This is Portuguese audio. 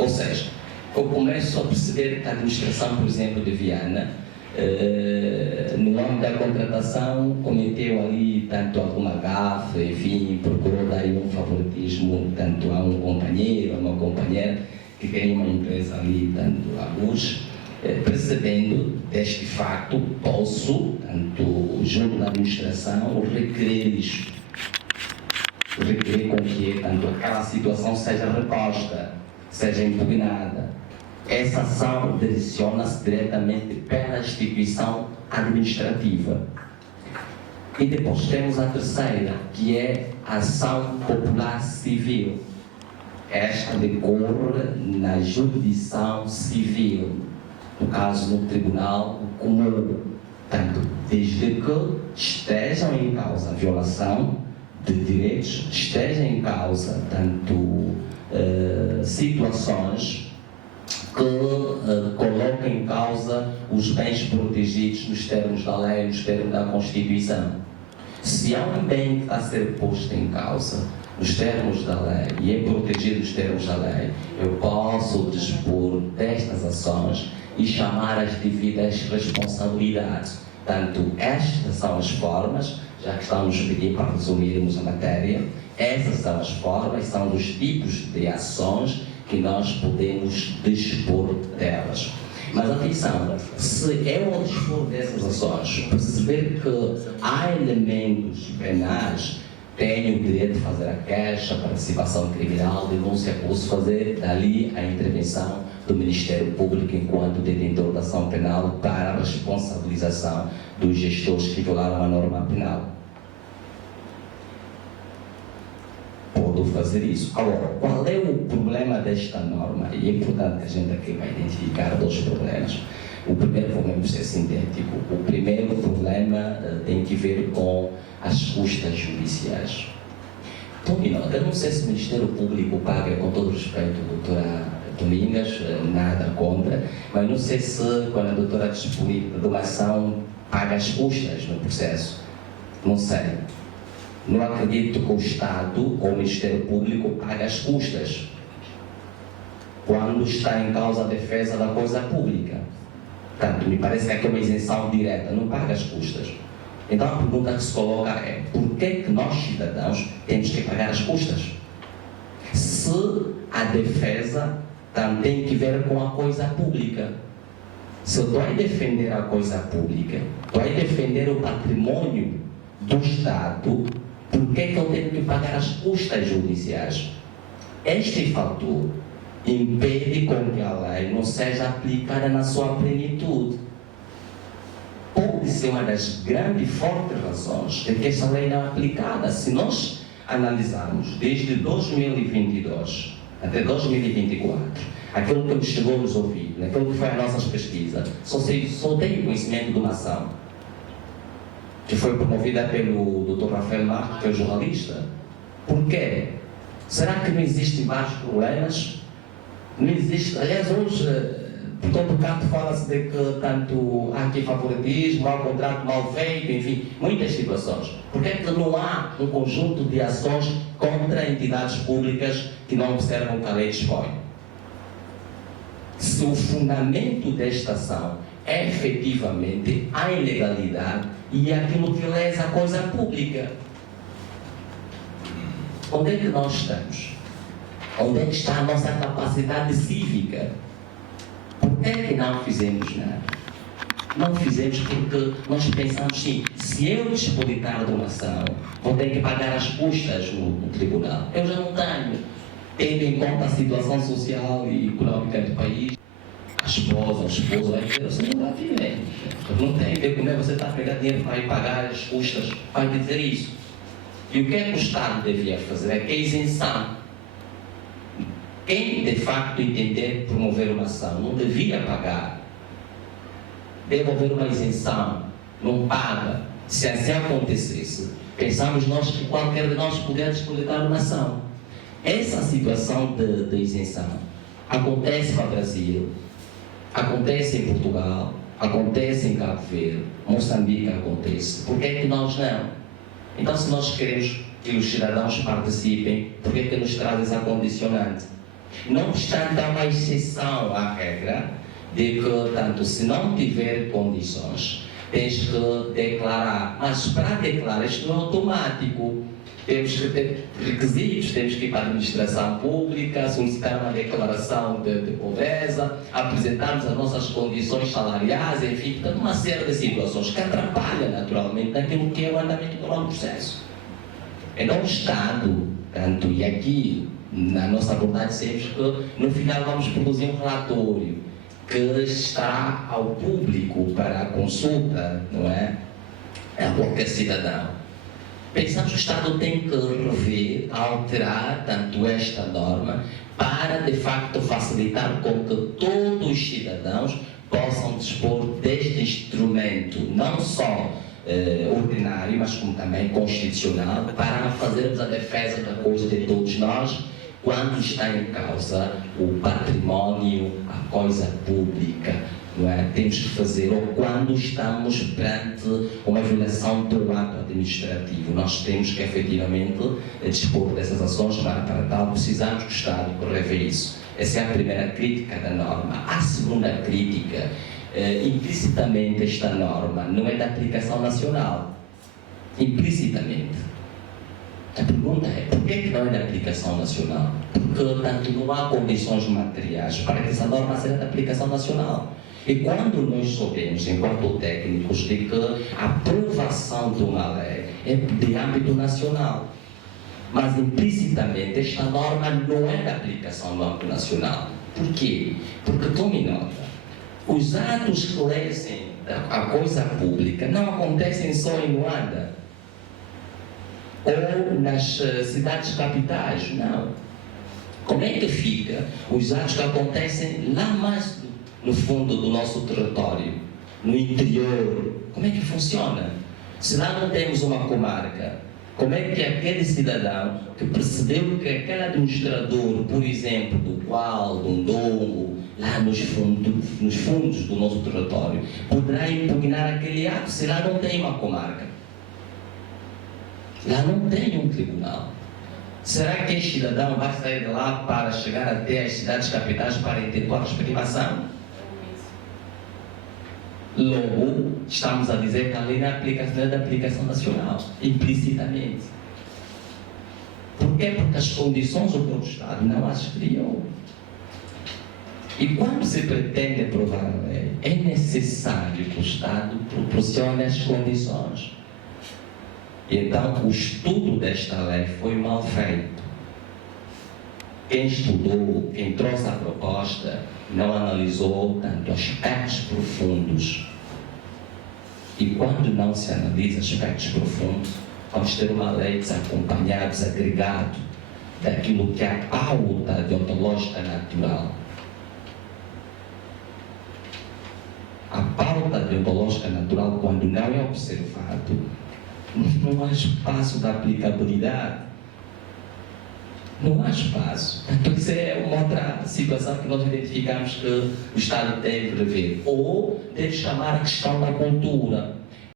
Ou seja, eu começo a perceber que a administração, por exemplo, de Viana, no âmbito da contratação, cometeu ali tanto alguma gafe, enfim, procurou dar um favoritismo tanto a um companheiro, a uma companheira que tem uma empresa ali, tanto a luz, percebendo deste facto, posso, tanto junto da administração, requerer isto. Requerer com que tanto aquela situação seja reposta, seja impugnada. Essa ação direciona-se diretamente pela instituição administrativa. E depois temos a terceira, que é a ação popular civil. Esta decorre na jurisdição civil, no caso no tribunal comum, tanto desde que estejam em causa a violação de direitos, estejam em causa tanto situações que colocam em causa os bens protegidos nos termos da lei, nos termos da Constituição. Se há um bem que está a ser posto em causa nos termos da lei e é protegido nos termos da lei, eu posso dispor destas ações e chamar as devidas responsabilidades. Tanto estas são as formas, já que estamos a pedir para resumirmos a matéria, essas são as formas, são os tipos de ações que nós podemos dispor delas. Mas atenção, se eu ao dispor dessas ações perceber que há elementos penais, tenho o direito de fazer a queixa, participação criminal, denúncia, posso fazer dali a intervenção do Ministério Público enquanto detentor da ação penal para a responsabilização dos gestores que violaram a norma penal. Posso fazer isso. Agora, qual é o problema desta norma? E é importante que a gente aqui vai identificar dois problemas. O primeiro, vamos ser sintético, o primeiro problema tem que ver com as custas judiciais. Tonino, eu não sei se o Ministério Público paga, com todo respeito, doutora Domingas, nada contra, mas não sei se quando a doutora dispõe de uma ação paga as custas no processo. Não sei. Não acredito que o Estado ou o Ministério Público pague as custas quando está em causa a defesa da coisa pública. Portanto, me parece que aqui é uma isenção direta, não paga as custas. Então a pergunta que se coloca é: por que nós, cidadãos, temos que pagar as custas? Se a defesa também tem que ver com a coisa pública. Se eu estou a defender a coisa pública, estou a defender o patrimônio do Estado, por que eu tenho que pagar as custas judiciais? Este fator impede com que a lei não seja aplicada na sua plenitude. Pode ser uma das grandes e fortes razões de que esta lei não é aplicada. Se nós analisarmos desde 2022 até 2024, aquilo que nos chegou nos ouvidos, aquilo que foi as nossas pesquisas, só tenho conhecimento de uma ação que foi promovida pelo Dr. Rafael Marques, que é jornalista. Por quê? Será que não existem vários problemas? Não existe. Aliás, hoje, por todo canto, fala-se de que tanto há aqui favoritismo, há contrato mal feito, enfim, muitas situações. Por que não há um conjunto de ações contra entidades públicas que não observam o que a lei dispõe? Se o fundamento desta ação é efetivamente a ilegalidade e aquilo que lesa a coisa pública, onde é que nós estamos? Onde é que está a nossa capacidade cívica? Por que não fizemos nada? Não fizemos porque nós pensamos assim: se eu dispositar de uma ação, vou ter que pagar as custas no tribunal. Eu já não tenho. Tendo em conta a situação social e económica do país, a esposa, o esposo vai dizer: você não vai viver. Não tem a ver como é você está a pegar dinheiro para ir pagar as custas, vai dizer isso. E o que é que o Estado devia fazer? É que a isenção. Quem de facto entender promover uma ação não devia pagar. Deve haver uma isenção, não paga. Se assim acontecesse, pensamos nós que qualquer de nós pudesse dispositar uma ação. Essa situação de isenção acontece no Brasil, acontece em Portugal, acontece em Cabo Verde, Moçambique acontece. Por que é que nós não? Então, se nós queremos que os cidadãos participem, por que é que nos traz essa condicionante? Não obstante, há uma exceção à regra de que, tanto se não tiver condições, tens que declarar. Mas para declarar, isto não é automático. Temos que ter requisitos, temos que ir para a administração pública, solicitar uma declaração de pobreza, apresentarmos as nossas condições salariais, enfim, portanto, uma série de situações que atrapalham naturalmente naquilo que é o andamento do nosso processo. Então o Estado, tanto e aqui na nossa abordagem sempre que no final vamos produzir um relatório que está ao público para a consulta, não é? A qualquer cidadão. Pensamos que o Estado tem que rever, alterar tanto esta norma para de facto facilitar com que todos os cidadãos possam dispor deste instrumento, não só ordinário, mas como também constitucional, para fazermos a defesa da coisa de todos nós, quando está em causa o património, a coisa pública, não é? Temos que fazer, ou quando estamos perante uma violação do ato administrativo, nós temos que efetivamente dispor dessas ações, para tal precisamos que o Estado rever isso. Essa é a primeira crítica da norma. A segunda crítica, implicitamente esta norma não é da aplicação nacional. Implicitamente. A pergunta é, por que não é da aplicação nacional? Porque tanto não há condições materiais para que essa norma seja de aplicação nacional. E quando nós soubemos, enquanto técnicos, de que a aprovação de uma lei é de âmbito nacional, mas implicitamente esta norma não é de aplicação no âmbito nacional. Por quê? Porque, tome nota, os atos que legem a coisa pública não acontecem só em Luanda ou nas cidades capitais, não. Como é que fica os atos que acontecem lá mais no fundo do nosso território, no interior? Como é que funciona? Se lá não temos uma comarca, como é que aquele cidadão que percebeu que aquele administrador, por exemplo, do qual, do Ndongo, lá nos fundos do nosso território, poderá impugnar aquele ato se lá não tem uma comarca? Lá não tem um tribunal. Será que este cidadão vai sair de lá para chegar até as cidades capitais para intentar a respectiva ação? Logo, estamos a dizer que a lei não é da aplicação nacional, implicitamente. Por quê? Porque as condições do próprio Estado não as criou. E quando se pretende aprovar a lei, é necessário que o Estado proporcione as condições. Então, o estudo desta lei foi mal feito. Quem estudou, quem trouxe a proposta, não analisou tanto aspectos profundos. E quando não se analisa aspectos profundos, vamos ter uma lei desacompanhada, desagregada daquilo que é a pauta deontológica natural. A pauta deontológica natural, quando não é observado, não há espaço da aplicabilidade. Não há espaço. Então, isso é uma outra situação que nós identificamos que o Estado deve rever. Ou deve chamar a questão da cultura.